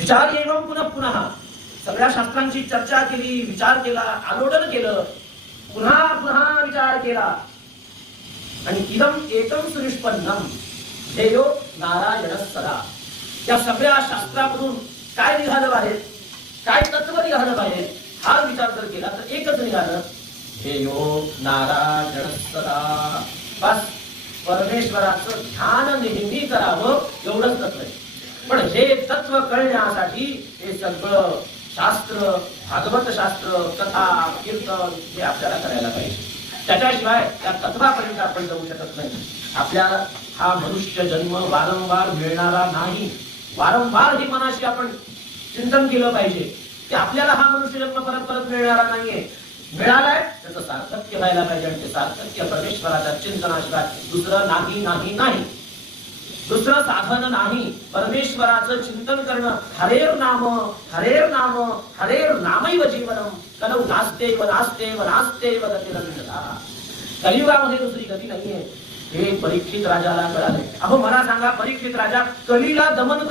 विचार एवं पुन्हा पुन्हा सगळ्या शास्त्रांची चर्चा केली, विचार केला, आलोडन केलं, पुन्हा पुन्हा विचार केला आणि इदम एकम सुनिष्पन्नम ध्येयो नारायण सदा. त्या सगळ्या शास्त्रामधून काय निघालं बाहेर, काय तत्व निघालं बाहेर, हा विचार जर केला तर एकच निघालं, ध्येयो नारायण सदा. बस परमेश्वराचं ध्यान नेहमी करावं एवढंच तत्व आहे. पण हे तत्व कळण्यासाठी हे सगळं शास्त्र, भागवत शास्त्र, कथा, कीर्तन हे आपल्याला करायला पाहिजे. त्याच्याशिवाय त्या तत्वापर्यंत आपण जाऊ शकत नाही. आपल्याला हा मनुष्य जन्म वारंवार मिळणारा नाही. वारंवार ही मनाशी आपण चिंतन केलं पाहिजे की आपल्याला हा मनुष्य जन्म परत परत मिळणारा नाहीये. मिळालाय त्याचं सार्थक्य व्हायला पाहिजे आणि ते सार्थक्य परमेश्वराच्या चिंतनाशिवाय दुसरं नाही नाही नाही. दुसरं साधन नाही. परमेश्वराचं चिंतन करणं. हरेर नाम हरेर नाम हरेर नामैव जीवनम कलौ नास्तेव नास्तेव नास्तेव गतिरंजता. कलियुगामध्ये दुसरी गती नाहीये. हे परीक्षित राजाला कळाले. अहो मला सांगा, परीक्षित राजा कलीला दमन